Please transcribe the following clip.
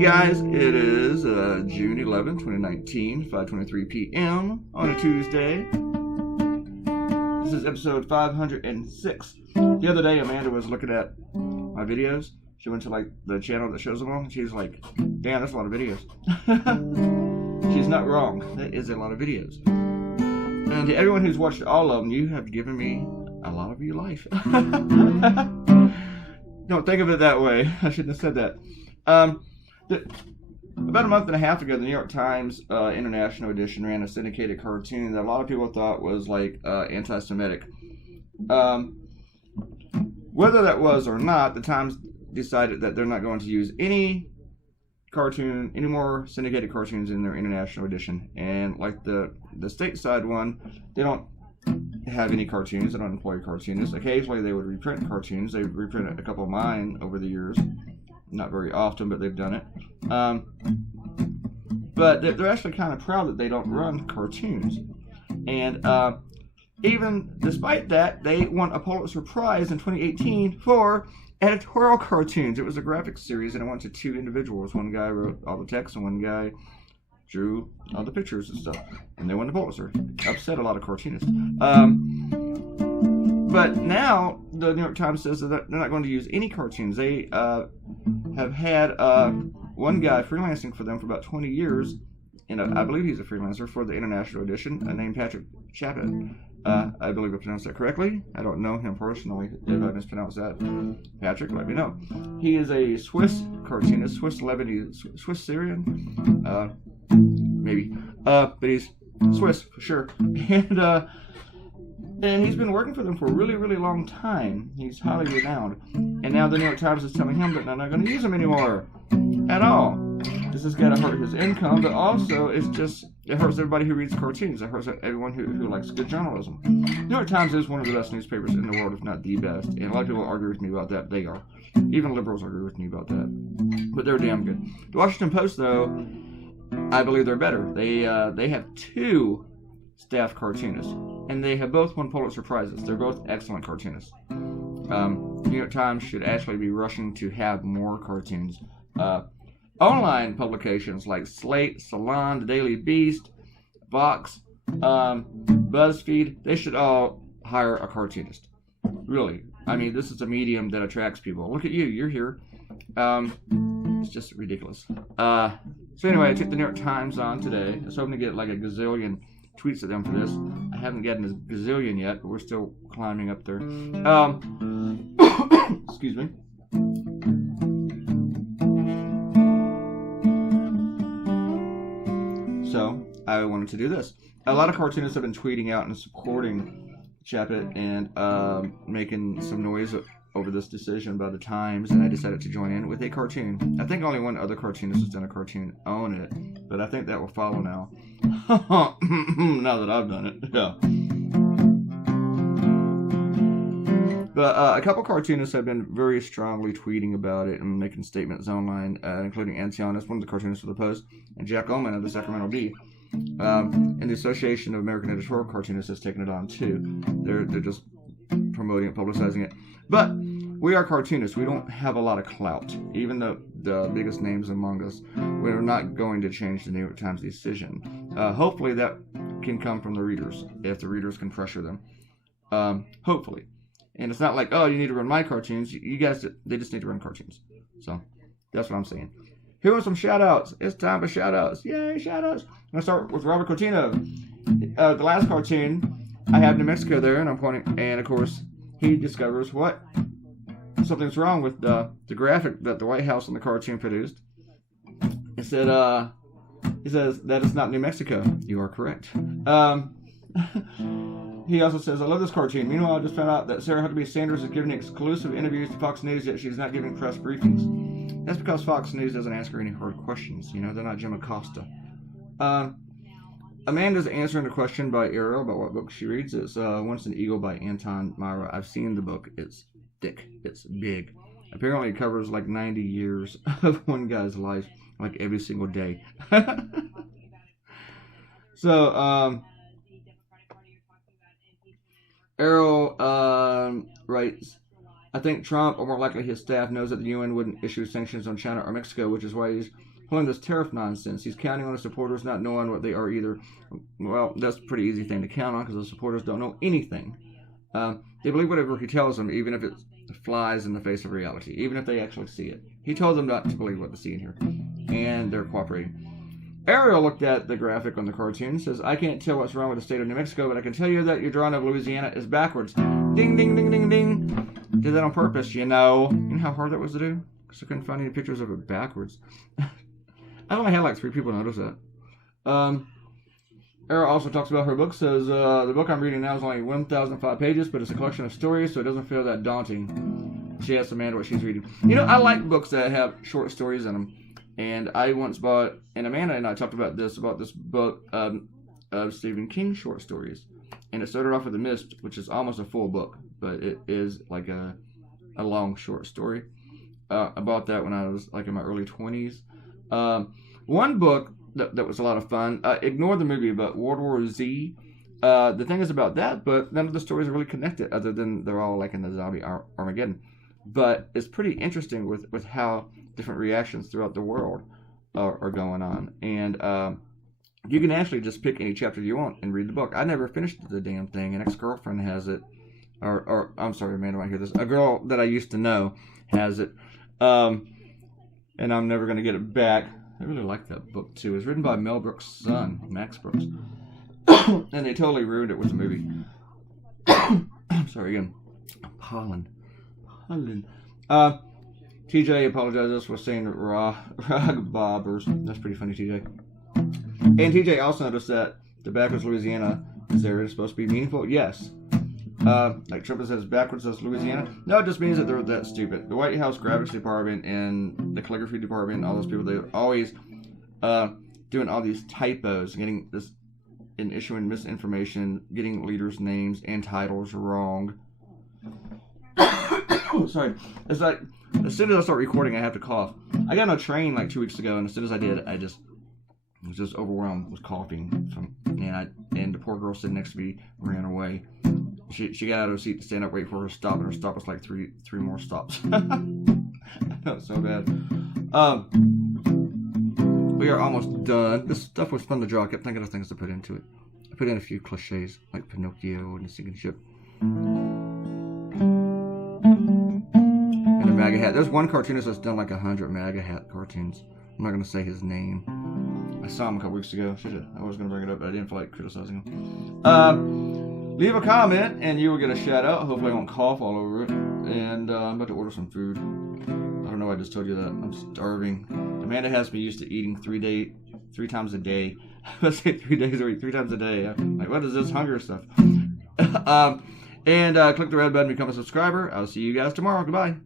guys, it is June 11, 2019, 5:23 p.m. on a Tuesday. This is episode 506. The other day, Amanda was looking at my videos. She went to like the channel that shows them all, and she's like, damn, that's a lot of videos. She's not wrong. That is a lot of videos. And to everyone who's watched all of them, you have given me a lot of your life. Don't think of it that way. I shouldn't have said that. About a month and a half ago, the New York Times International Edition ran a syndicated cartoon that a lot of people thought was like anti-Semitic. Whether that was or not, the Times decided that they're not going to use any more syndicated cartoons in their international edition. And like the stateside one, they don't have any cartoons. They don't employ cartoonists. Occasionally they would reprint cartoons. They've reprinted a couple of mine over the years. Not very often, but they've done it. But they're actually kind of proud that they don't run cartoons. And even despite that, they won a Pulitzer Prize in 2018 for editorial cartoons. It was a graphic series, and it went to two individuals. One guy wrote all the text, and one guy drew all the pictures and stuff. And they won the Pulitzer. Upset a lot of cartoonists. But now, the New York Times says that they're not going to use any cartoons. They have had one guy freelancing for them for about 20 years, and I believe he's a freelancer for the International Edition, named Patrick Chapin. I believe I pronounced that correctly. I don't know him personally. If I mispronounced that, Patrick, let me know. He is a Swiss cartoonist, Swiss Syrian, maybe, but he's Swiss for sure. And he's been working for them for a really, really long time. He's highly renowned. And now the New York Times is telling him that they're not going to use him anymore at all. This has got to hurt his income, but also it hurts everybody who reads cartoons. It hurts everyone who likes good journalism. The New York Times is one of the best newspapers in the world, if not the best. And a lot of people argue with me about that. They are. Even liberals agree with me about that. But they're damn good. The Washington Post, though, I believe they're better. They have two staff cartoonists, and they have both won Pulitzer Prizes. They're both excellent cartoonists. New York Times should actually be rushing to have more cartoons. Online publications like Slate, Salon, The Daily Beast, Vox, BuzzFeed, they should all hire a cartoonist. Really. I mean, this is a medium that attracts people. Look at you. You're here. It's just ridiculous. So anyway, I took the New York Times on today. I was hoping to get like a gazillion tweets at them for this. I haven't gotten a gazillion yet, but we're still climbing up there. Excuse me. So I wanted to do this. A lot of cartoonists have been tweeting out and supporting Chapin and making some noise over this decision by the Times, and I decided to join in with a cartoon. I think only one other cartoonist has done a cartoon on it, but I think that will follow now. Now that I've done it, yeah. But a couple cartoonists have been very strongly tweeting about it and making statements online, including Antionis, one of the cartoonists for the Post, and Jack Ullman of the Sacramento Bee. And the Association of American Editorial Cartoonists has taken it on too. They're just promoting it, publicizing it. But we are cartoonists. We don't have a lot of clout. Even the biggest names among us, we're not going to change the New York Times decision. Hopefully that can come from the readers, if the readers can pressure them. Hopefully. And it's not like, oh, you need to run my cartoons. You guys, they just need to run cartoons. So that's what I'm saying. Here are some shout-outs. It's time for shout-outs. Yay, shout-outs. I'm going to start with Robert Coutinho. The last cartoon, I have New Mexico there, and I'm pointing, and of course, he discovers what? Something's wrong with the graphic that the White House and the cartoon produced. He says, that is not New Mexico. You are correct. He also says, I love this cartoon. Meanwhile, I just found out that Sarah Huckabee Sanders is giving exclusive interviews to Fox News, yet she's not giving press briefings. That's because Fox News doesn't ask her any hard questions. You know, they're not Jim Acosta. Amanda's answering a question by Ariel about what book she reads. It's Once an Eagle by Anton Myra. I've seen the book. It's thick. It's big. Apparently it covers like 90 years of one guy's life, like every single day. So, Ariel writes, I think Trump, or more likely his staff, knows that the UN wouldn't issue sanctions on China or Mexico, which is why he's pulling this tariff nonsense. He's counting on his supporters not knowing what they are either. Well, that's a pretty easy thing to count on because the supporters don't know anything. They believe whatever he tells them, even if it flies in the face of reality, even if they actually see it. He told them not to believe what they see in here, and they're cooperating. Ariel looked at the graphic on the cartoon and says, I can't tell what's wrong with the state of New Mexico, but I can tell you that your drawing of Louisiana is backwards. Ding, ding, ding, ding, ding. Did that on purpose, you know. You know how hard that was to do? Because I couldn't find any pictures of it backwards. I only had like 3 people notice that. Ariel also talks about her book, says, the book I'm reading now is only 1,005 pages, but it's a collection of stories, so it doesn't feel that daunting. She asks Amanda what she's reading. You know, I like books that have short stories in them. And I once bought, and Amanda and I talked about this book of Stephen King short stories. And it started off with The Mist, which is almost a full book, but it is like a long short story. I bought that when I was like in my early 20s. One book that was a lot of fun, ignore the movie, but World War Z. The thing is about that book, none of the stories are really connected other than they're all like in the zombie Armageddon. But it's pretty interesting with how different reactions throughout the world are going on. And you can actually just pick any chapter you want and read the book. I never finished the damn thing. An ex-girlfriend has it. Or I'm sorry, Amanda, might hear this. A girl that I used to know has it. And I'm never going to get it back. I really like that book, too. It's written by Mel Brooks' son, Max Brooks. And they totally ruined it with the movie. I'm sorry again. Pollen. TJ apologizes for saying rug bobbers. That's pretty funny, TJ. And TJ also noticed that the backwards Louisiana is there supposed to be meaningful. Yes. Like Trump says backwards as Louisiana. No, it just means that they're that stupid. The White House graphics department and the calligraphy department, all those people, they're always doing all these typos, getting this and issuing misinformation, getting leaders' names and titles wrong. Sorry. It's like, as soon as I start recording, I have to cough. I got on a train like 2 weeks ago, and as soon as I did, I was just overwhelmed with coughing. And the poor girl sitting next to me ran away. She got out of her seat to stand up, wait for her to stop, and her stop was like three more stops. That was so bad. We are almost done. This stuff was fun to draw. I kept thinking of things to put into it. I put in a few cliches, like Pinocchio and the sinking ship. And a MAGA hat. There's one cartoonist that's done like 100 MAGA hat cartoons. I'm not going to say his name. I saw him a couple weeks ago. I was going to bring it up, but I didn't feel like criticizing him. Leave a comment, and you will get a shout out. Hopefully I won't cough all over it. And I'm about to order some food. I don't know why I just told you that. I'm starving. Amanda has me used to eating 3 times a day. Let's say 3 days a week, 3 times a day. I'm like, what is this hunger stuff? And click the red button to become a subscriber. I'll see you guys tomorrow. Goodbye.